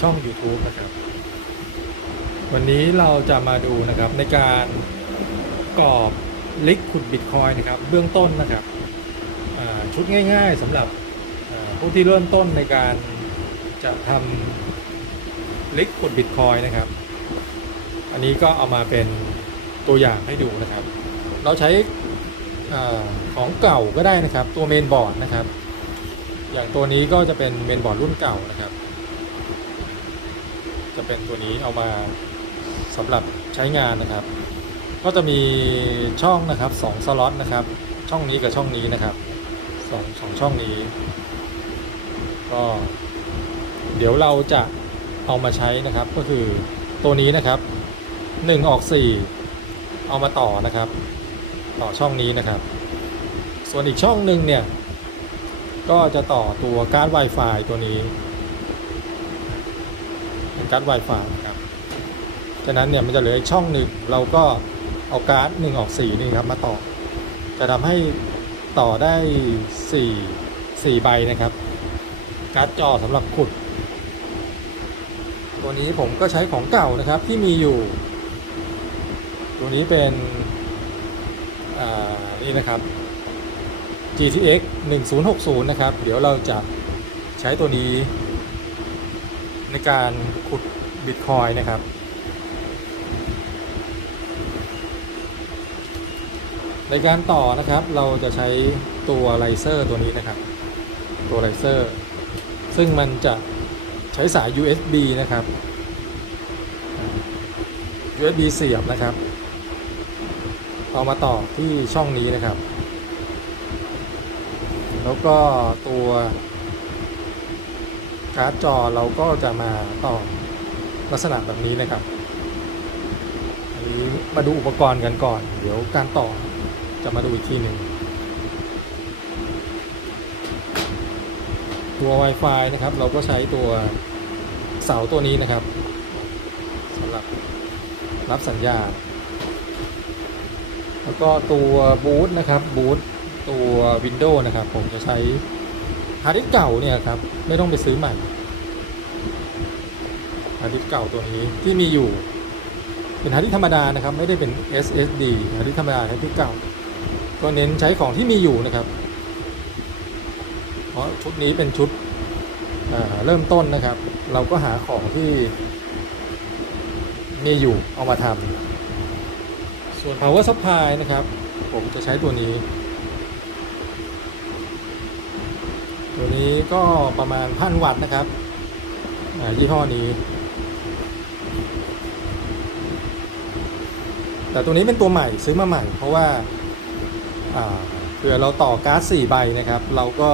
ช่อง YouTube นะครับ วันนี้เราจะมาดูนะครับในการกรอบลิกขุดบิตคอยนะครับ เบื้องต้นนะครับชุดง่ายๆสำหรับผู้ที่เริ่มต้นในการจะทำลิกขุดบิตคอยนะครับ อันนี้ก็เอามาเป็นตัวอย่างให้ดูนะครับ เราใช้อของเก่าก็ได้นะครับ ตัวเมนบอร์ดนะครับ อย่างตัวนี้ก็จะเป็นเมนบอร์ดรุ่นเก่านะครับ จะเป็นตัวนี้เอามาสำหรับใช้งานนะครับ ก็จะมีช่องนะครับสองสล็อตนะครับ ช่องนี้กับช่องนี้นะครับสองสองช่องนี้ ก็เดี๋ยวเราจะเอามาใช้นะครับ ก็คือตัวนี้นะครับหนึ่งออกสี่เอามาต่อนะครับ ต่อช่องนี้นะครับ ส่วนอีกช่องหนึ่งเนี่ย ก็จะต่อตัวการ์ด Wi-Fi ตัวนี้ การ์ด Wi-Fi นะครับฉะนั้นเนี่ยมันจะเหลืออีกช่องหนึ่งเราก็เอาการ์ดหนึ่งออกสี่นี่ครับมาต่อ จะทำให้ต่อได้สี่สี่ใบนะครับ การ์ดจอสำหรับขุด ตัวนี้ผมก็ใช้ของเก่านะครับที่มีอยู่ ตัวนี้เป็นอ่านี่นะครับ GTX 1060 นะครับ เดี๋ยวเราจะใช้ตัวนี้ ในการขุดบิตคอยนะครับ ในการต่อนะครับเราจะใช้ตัวไลเซอร์ตัวนี้นะครับ ตัวไลเซอร์ ซึ่งมันจะใช้สาย USB นะครับ USB เสียบนะครับ เอามาต่อที่ช่องนี้นะครับ แล้วก็ตัว การ์ดจอเราก็จะมาต่อลักษณะแบบนี้นะครับอันนี้มาดูอุปกรณ์กันก่อน เดี๋ยวการต่อจะมาดูอีกทีหนึ่งตัว Wi-Fi นะครับ เราก็ใช้ตัวเสาตัวนี้นะครับสำหรับรับสัญญาณ แล้วก็ตัวบูทนะครับบูทตัว Windows นะครับ ผมจะใช้ ฮาร์ดดิสก์เก่าเนี่ยครับ ไม่ต้องไปซื้อใหม่ฮาร์ดดิสก์เก่าตัวนี้ที่มีอยู่ เป็นฮาร์ดดิสก์ธรรมดานะครับ ไม่ได้เป็น SSD ฮาร์ดดิสก์ธรรมดาฮาร์ดดิสก์เก่า ก็เน้นใช้ของที่มีอยู่นะครับ เพราะชุดนี้เป็นชุดเริ่มต้นนะครับ เราก็หาของที่มีอยู่เอามาทำส่วน power supply นะครับ ผมจะใช้ตัวนี้ ตัวนี้ก็ประมาณพันวัตต์นะครับยี่ห้อนี้ แต่ตัวนี้เป็นตัวใหม่ซื้อมาใหม่ เพราะว่าเผื่อเราต่อก๊าซ4ใบนะครับ เราก็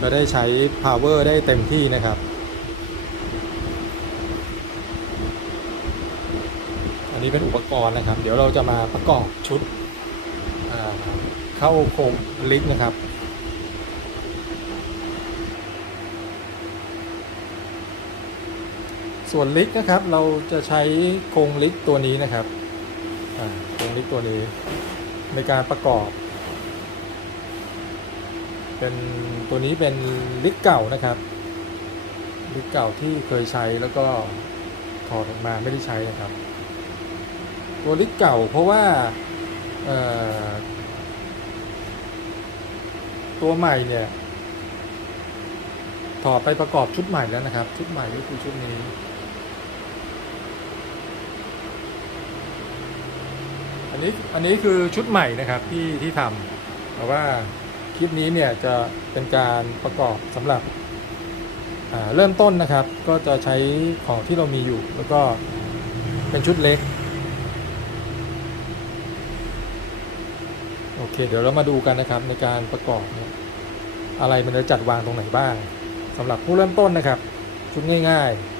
จะได้ใช้ power ได้เต็มที่นะครับ อันนี้เป็นอุปกรณ์นะครับ เดี๋ยวเราจะมาประกอบชุดเข้าโครงลิกนะครับ ส่วนลิกนะครับ เราจะใช้โครงลิกตัวนี้นะครับโครงลิกตัวนี้ ในการประกอบ เป็นตัวนี้เป็นลิกเก่านะครับ ลิกเก่าที่เคยใช้แล้วก็ถอดออกมาไม่ได้ใช้นะครับ ตัวลิกเก่าเพราะว่าตัวใหม่เนี่ยถอดไปประกอบชุดใหม่แล้วนะครับ ชุดใหม่ก็คือชุดนี้ อันนี้อันนี้คือชุดใหม่นะครับที่ที่ทำแต่ว่าคลิปนี้เนี่ยจะเป็นการประกอบสำหรับเริ่มต้นนะครับ ก็จะใช้ของที่เรามีอยู่ แล้วก็เป็นชุดเล็ก โอเค เดี๋ยวเรามาดูกันนะครับในการประกอบเนี่ยอะไรมันจะจัดวางตรงไหนบ้างสำหรับผู้เริ่มต้นนะครับ ชุดง่าย ๆ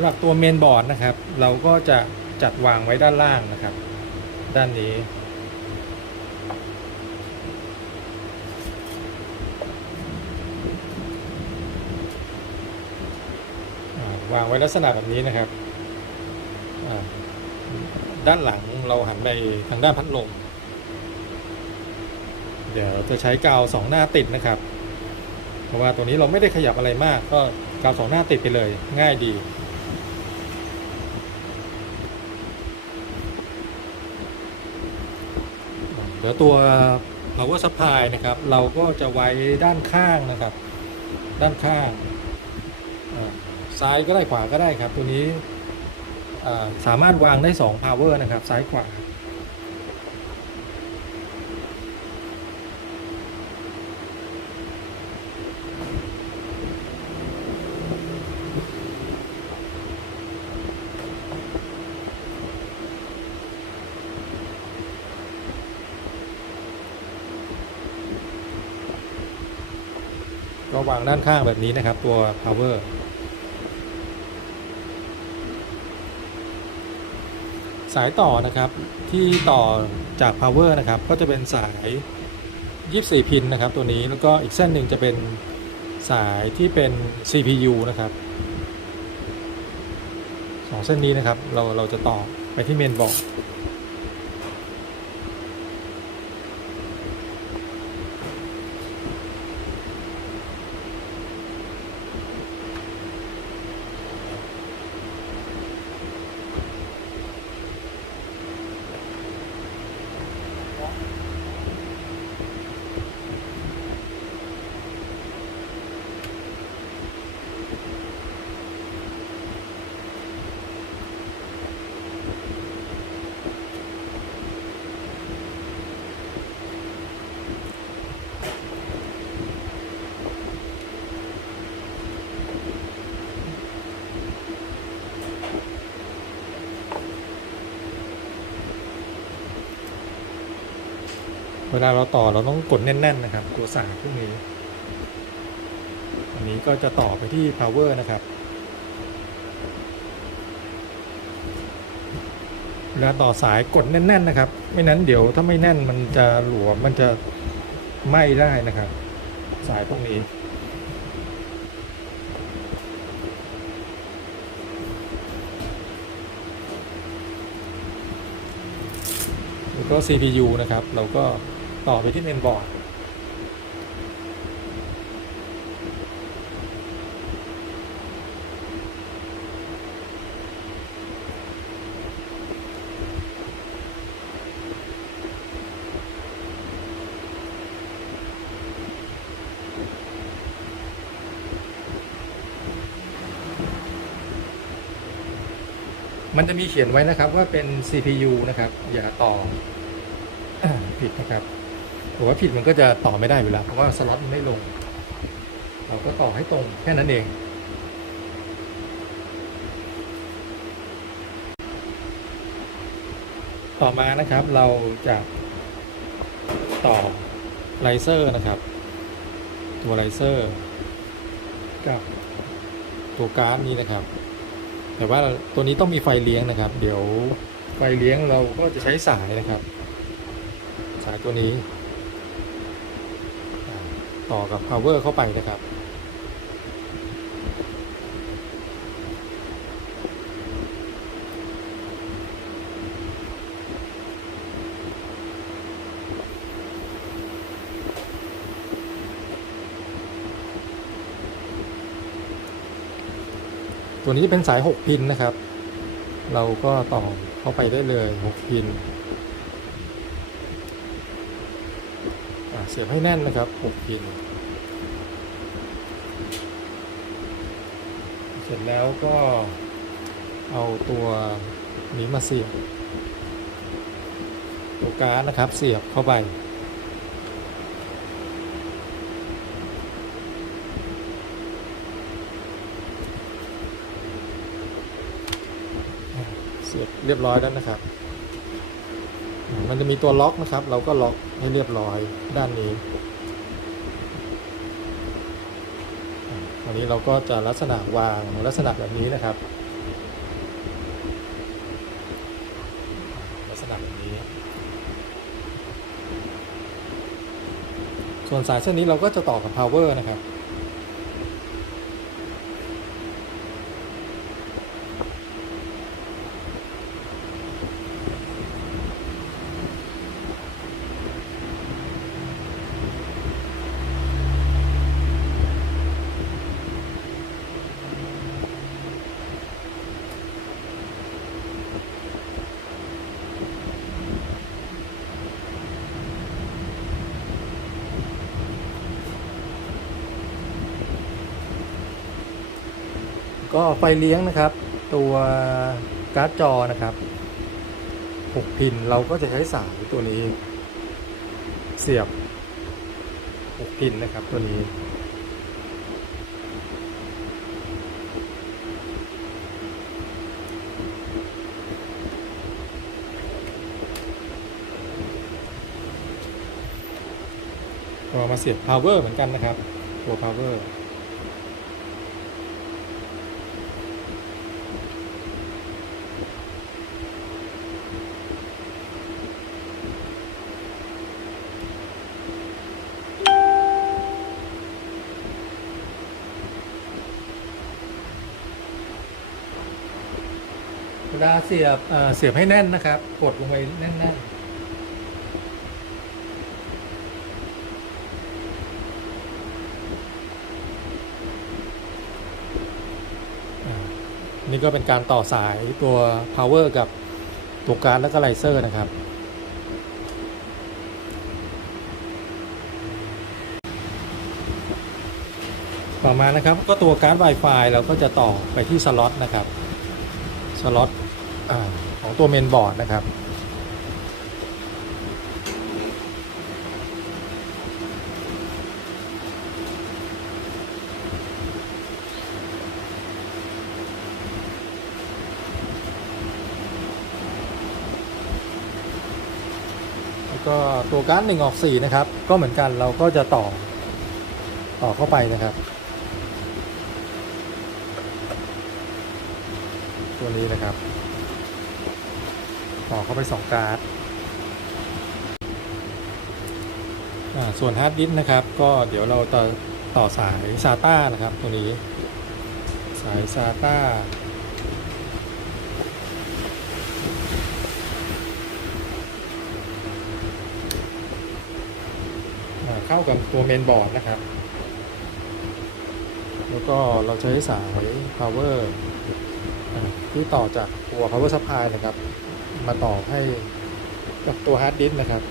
ำหรับตัวเมนบอร์ดนะครับ เราก็จะจัดวางไว้ด้านล่างนะครับ ด้านนี้ วางไว้ลักษณะแบบนี้นะครับ ด้านหลังเราหันไปทางด้านพัดลม เดี๋ยวจะใช้กาวสองหน้าติดนะครับ เพราะว่าตัวนี้เราไม่ได้ขยับอะไรมากก็กาวสองหน้าติดไปเลยง่ายดี เดี๋ยวตัว power supply นะครับ เราก็จะไว้ด้านข้างนะครับ ด้านข้าง ซ้ายก็ได้ขวาก็ได้ครับ ตัวนี้สามารถวางได้ 2 power นะครับ ซ้ายขวา ก็ วางด้านข้างแบบนี้นะครับ ตัว power สายต่อนะครับที่ต่อจาก power นะครับก็จะเป็นสาย 24 พินนะครับตัวนี้แล้วก็อีกเส้นหนึ่งจะเป็นสายที่เป็น CPU นะครับสองเส้นนี้นะครับเราเราจะต่อไปที่เมนบอร์ด เวลาเราต่อเราต้องกดแน่นๆนะครับ ตัวสายพวกนี้ อันนี้ก็จะต่อไปที่ power นะครับเวลาต่อสายกดแน่น ๆ นะครับ ไม่นั้นเดี๋ยวถ้าไม่แน่นมันจะหลวมมันจะไหม้ได้นะครับ สายพวกนี้แล้วก็ CPU นะครับ เราก็ ต่อไปที่เมนบอร์ดมันจะมีเขียนไว้นะครับว่าเป็น CPU นะครับ อย่าต่อผิดนะครับ ผมว่าผิดมันก็จะต่อไม่ได้เวลาเพราะว่าสล็อตมันไม่ลง เราก็ต่อให้ตรงแค่นั้นเองต่อมานะครับเราจะต่อไลเซอร์นะครับ ตัวไลเซอร์กับตัวการ์ดนี้นะครับ แต่ว่าตัวนี้ต้องมีไฟเลี้ยงนะครับ เดี๋ยวไฟเลี้ยงเราก็จะใช้สายนะครับ สายตัวนี้ ต่อกับ power เข้าไปนะครับ ตัวนี้จะเป็นสาย 6 พินนะครับ เราก็ต่อเข้าไปได้เลย 6 พิน อะเสียบให้แน่นนะครับ6พิน เสร็จแล้วก็เอาตัวนี้มาเสียบตัวการ์ดนะครับเสียบเข้าไป เสียบเรียบร้อยแล้วนะครับ มันจะมีตัวล็อกนะครับ เราก็ล็อกให้เรียบร้อยด้านนี้อันนี้เราก็จะลักษณะวางลักษณะแบบนี้นะครับ ลักษณะแบบนี้ ส่วนสายเส้นนี้เราก็จะต่อกับ power นะครับ ก็ไฟเลี้ยงนะครับ ตัวการ์ดจอนะครับ 6 พินเราก็จะใช้สายตัวนี้ เสียบ 6 พินนะครับตัวนี้ ก็มาเสียบ power เหมือนกันนะครับ ตัว power เสียบเสียบให้แน่นนะครับ กดลงไปแน่นๆนี่ก็เป็นการต่อสายตัว power กับตัวการ์ดแล้วก็ไลเซอร์นะครับ ต่อมานะครับก็ตัวการ์ด Wi-Fi เราก็จะต่อไปที่สล็อตนะครับ สล็อต อของตัวเมนบอร์ดนะครับ แล้วก็ตัวการ์ดหนึ่งออกสี่นะครับ ก็เหมือนกันเราก็จะต่อต่อเข้าไปนะครับ ตัวนี้นะครับ ต่อเข้าไปสองการ์ดส่วนฮาร์ดดิสก์นะครับ ก็เดี๋ยวเราต่อต่อสาย SATA นะครับ ตัวนี้ สาย SATA อ่าเข้ากับตัวเมนบอร์ดนะครับ แล้วก็เราใช้สาย power อ่าที่ต่อจากตัว power supply นะครับ มาต่อให้กับตัว hard disk นะครับ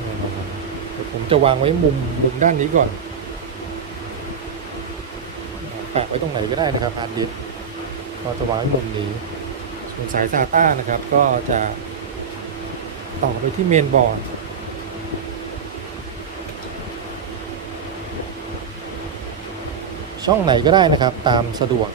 เนี่ยนะครับผมจะวางไว้มุมมุมด้านนี้ก่อน แปะไว้ตรงไหนก็ได้นะครับฮาร์ดดิสก์ก็จะวางมุมนี้ส่วนสาย SATA นะครับ ก็จะต่อไปที่เมนบอร์ดช่องไหนก็ได้นะครับตามสะดวก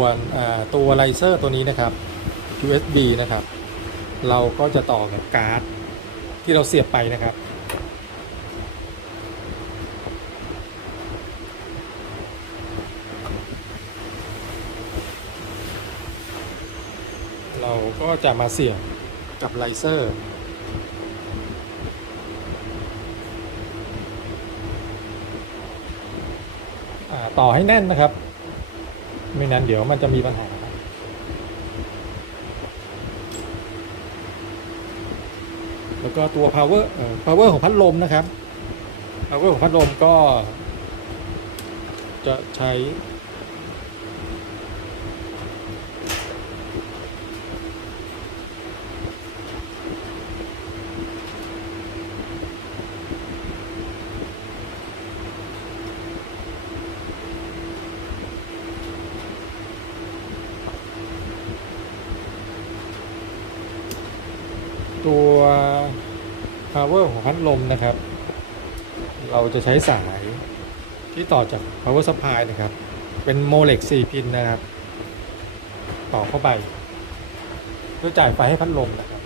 วนตัวไลเซอร์ตัวนี้นะครับ USB นะครับ เราก็จะต่อกับการ์ดที่เราเสียบไปนะครับเราก็จะมาเสียบกับไลเซอร์ ต่อให้แน่นนะครับ ไม่นั้นเดี๋ยวมันจะมีปัญหาแล้วก็ตัว power power ของพัดลมนะครับ power ของพัดลมก็ จะใช้ ตัว power ของพัด ลมนะครับ เราจะใช้สายที่ต่อจาก power supply นะครับ เป็นโมเลก4พินนะครับ ต่อเข้าไป เพื่อจ่ายไฟให้พัดลมนะครับ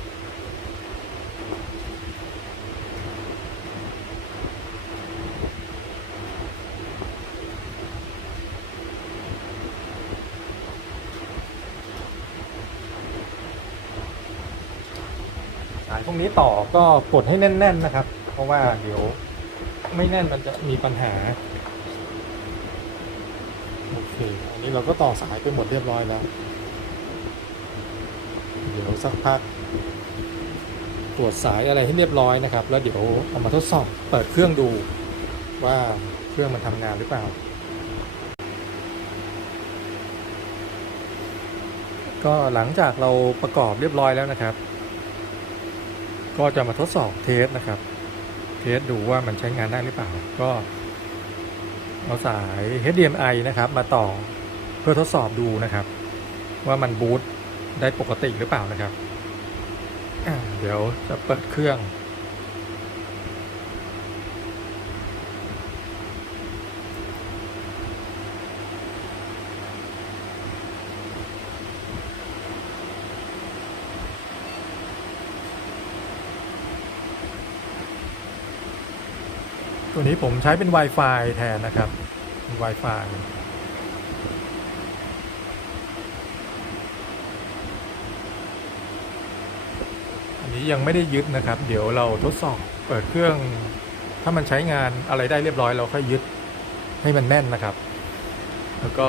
สายพวกนี้ ต่อก็กดให้แน่น ๆนะครับ เพราะว่าเดี๋ยวไม่แน่นมันจะมีปัญหาโอเคอันนี้เราก็ต่อสายไปหมดเรียบร้อยแล้ว เดี๋ยวสักพักตรวจสายอะไรให้เรียบร้อยนะครับ แล้วเดี๋ยวเอามาทดสอบเปิดเครื่องดูว่าเครื่องมันทำงานหรือเปล่า ก็หลังจากเราประกอบเรียบร้อยแล้วนะครับ ก็จะมาทดสอบเทสนะครับ เทสดูว่ามันใช้งานได้หรือเปล่า ก็เอาสาย HDMI นะครับ มาต่อเพื่อทดสอบดูนะครับ ว่ามันบูตได้ปกติหรือเปล่านะครับ เดี๋ยวจะเปิดเครื่อง ตัวนี้ผมใช้เป็น Wi-Fi แทนนะครับ Wi-Fi อันนี้ยังไม่ได้ยึดนะครับ เดี๋ยวเราทดสอบเปิดเครื่อง ถ้ามันใช้งานอะไรได้เรียบร้อย เราค่อยยึดให้มันแน่นนะครับ แล้วก็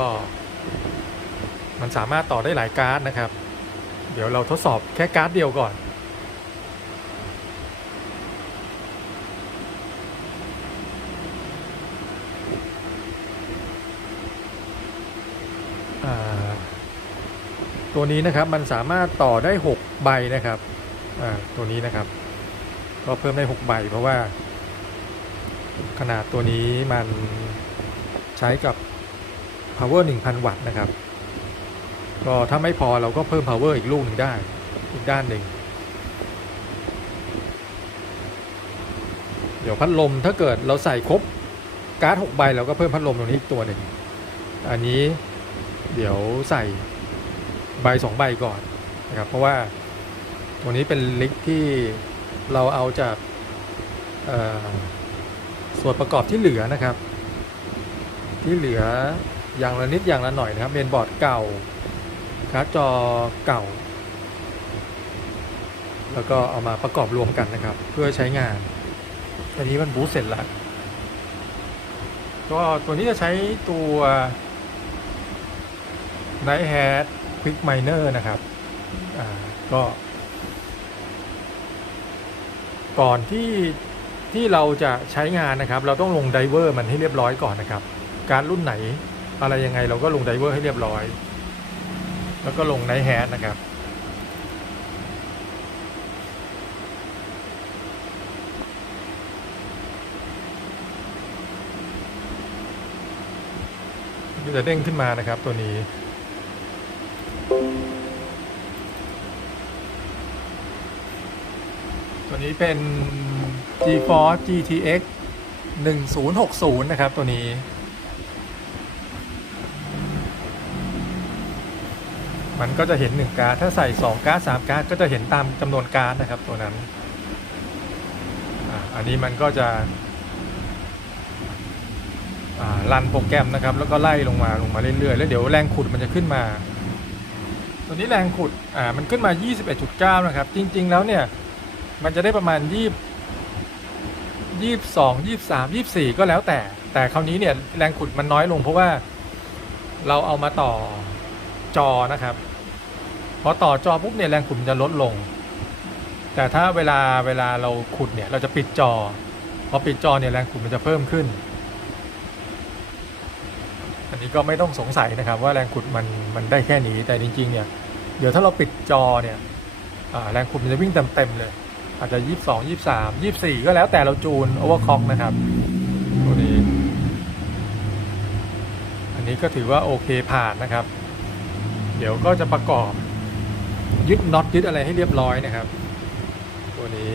มันสามารถต่อได้หลายการ์ดนะครับ เดี๋ยวเราทดสอบแค่การ์ดเดียวก่อน ตัวนี้นะครับมันสามารถต่อได้ 6 ใบนะครับอ่าตัวนี้นะครับ ก็เพิ่มได้ 6 ใบ เพราะว่า ขนาดตัวนี้มันใช้กับ power 1000 วัตต์นะครับ ก็ถ้าไม่พอเราก็เพิ่ม power อีกลูกหนึ่งได้ อีกด้านหนึ่งเดี๋ยวพัดลมถ้าเกิดเราใส่ครบการ์ด6ใบเราก็เพิ่มพัดลมตรงนี้อีกตัวหนึ่งอันนี้เดี๋ยวใส่ ใบสองใบก่อนนะครับเพราะว่าตัวนี้เป็นลิกที่เราเอาจากส่วนประกอบที่เหลือนะครับ ที่เหลืออย่างละนิดอย่างละหน่อยนะครับเมนบอร์ดเก่าการ์ดจอเก่า แล้วก็เอามาประกอบรวมกันนะครับ เพื่อใช้งานอันนี้มันบูสเสร็จแล้วก็ตัวนี้จะใช้ตัว Night Hat Quick Miner นะครับก็ก่อนที่ที่เราจะใช้งานนะครับ เราต้องลงไดเวอร์มันให้เรียบร้อยก่อนนะครับ การรุ่นไหนอะไรยังไงเราก็ลงไดเวอร์ให้เรียบร้อย แล้วก็ลง Night Hat นะครับ ก็จะเด้งขึ้นมานะครับตัวนี้ ตัวนี้เป็น GeForce GTX 1060 นะครับ ตัวนี้ มันก็จะเห็น 1 การ์ด ถ้าใส่ 2 การ์ด 3 การ์ด ก็จะเห็นตามจำนวนการ์ดนะครับตัวนั้นอันนี้มันก็จะรันโปรแกรมนะครับ แล้วก็ไล่ลงมาลงมาเรื่อยๆ แล้วเดี๋ยวแรงขุดมันจะขึ้นมา ตัวนี้แรงขุด อ่า มันขึ้นมา 21.9 นะครับ จริง ๆ แล้วเนี่ย มันจะได้ประมาณ20 22 23 24ก็แล้วแต่ แต่คราวนี้เนี่ยแรงขุดมันน้อยลงเพราะว่าเราเอามาต่อจอนะครับ พอต่อจอปุ๊บเนี่ยแรงขุดมันจะลดลง แต่ถ้าเวลาเวลาเราขุดเนี่ยเราจะปิดจอ พอปิดจอเนี่ยแรงขุดมันจะเพิ่มขึ้น อันนี้ก็ไม่ต้องสงสัยนะครับว่าแรงขุดมันมันได้แค่นี้แต่จริงๆเนี่ยเดี๋ยวถ้าเราปิดจอเนี่ยแรงขุดมันจะวิ่งเต็มๆเลย อาจจะ 22 23 24 ก็แล้วแต่เราจูนโอเวอร์คล็อกนะครับตัวนี้ อันนี้ก็ถือว่าโอเคผ่านนะครับ เดี๋ยวก็จะประกอบยึดน็อตยึดอะไรให้เรียบร้อยนะครับ ตัวนี้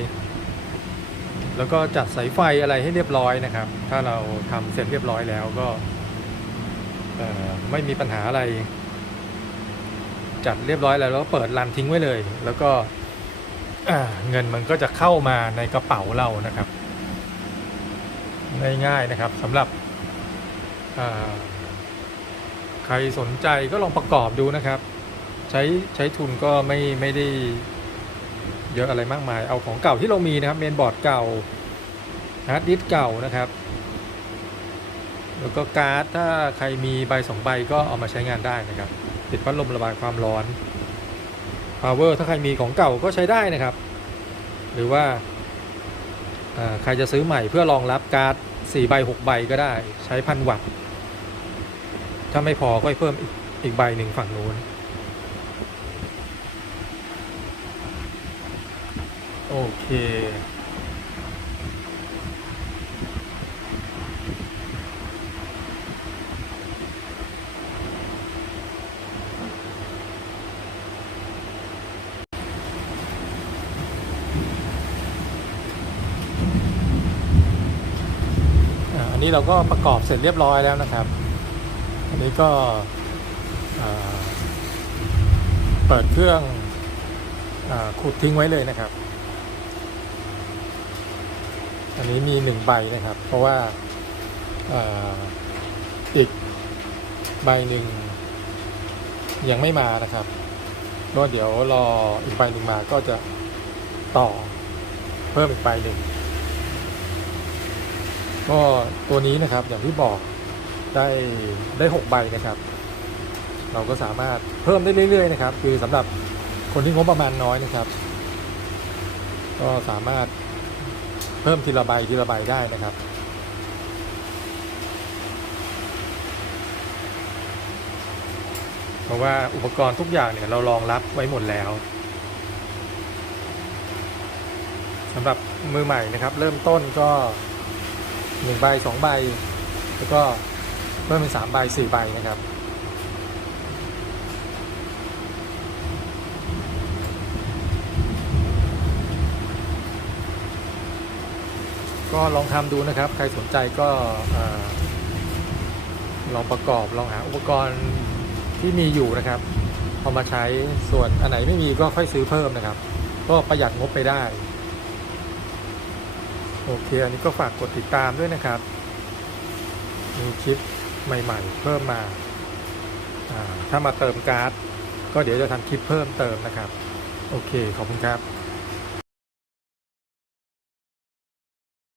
แล้วก็จัดสายไฟอะไรให้เรียบร้อยนะครับ ถ้าเราทำเสร็จเรียบร้อยแล้วก็ไม่มีปัญหาอะไร จัดเรียบร้อยแล้วแล้วก็เปิดรันทิ้งไว้เลย แล้วก็ เงินมันก็จะเข้ามาในกระเป๋าเรานะครับ ง่ายๆนะครับสำหรับใครสนใจก็ลองประกอบดูนะครับ ใช้ใช้ทุนก็ไม่ไม่ได้เยอะอะไรมากมาย เอาของเก่าที่เรามีนะครับเมนบอร์ดเก่าฮาร์ดดิสก์เก่านะครับ แล้วก็การ์ดถ้าใครมีใบสองใบก็เอามาใช้งานได้นะครับ ติดพัดลมระบายความร้อน power ถ้าใครมีของเก่าก็ใช้ได้นะครับ หรือว่าใครจะซื้อใหม่เพื่อรองรับการ์ด4ใบ6ใบก็ได้ใช้พันวัตต์ถ้าไม่พอก็ให้เพิ่มอีกอีกใบหนึ่งฝั่งนู้นโอเค นนี้เราก็ประกอบเสร็จเรียบร้อยแล้วนะครับ อันนี้ก็เปิดเครื่องอขุดทิ้งไว้เลยนะครับ อันนี้มีหนึ่งใบนะครับ เพราะว่าอาอีกใบหนึ่งยังไม่มานะครับก็เดี๋ยวรออีกใบหนึ่งมาก็จะต่อเพิ่มอีกใบหนึ่ง ก็ตัวนี้นะครับอย่างที่บอกได้ได้หกใบนะครับ เราก็สามารถเพิ่มได้เรื่อยๆนะครับ คือสำหรับคนที่งบประมาณน้อยนะครับ ก็สามารถเพิ่มทีละใบทีละใบได้นะครับเพราะว่าอุปกรณ์ทุกอย่างเนี่ยเรารองรับไว้หมดแล้วสำหรับมือใหม่นะครับ เริ่มต้นก็ หนึ่งใบสองใบ แล้วก็เพิ่มเป็นสามใบสี่ใบนะครับ ก็ลองทำดูนะครับ ใครสนใจก็ลองประกอบลองหาอุปกรณ์ที่มีอยู่นะครับเอามาใช้ส่วนอันไหนไม่มีก็ค่อยซื้อเพิ่มนะครับ ก็ประหยัดงบไปได้ โอเค อันนี้ก็ฝากกดติดตามด้วยนะครับ มีคลิปใหม่ ๆ เพิ่มมา ถ้ามาเติมการ์ด ก็เดี๋ยวจะทำคลิปเพิ่มเติมนะครับ โอเค ขอบคุณครับ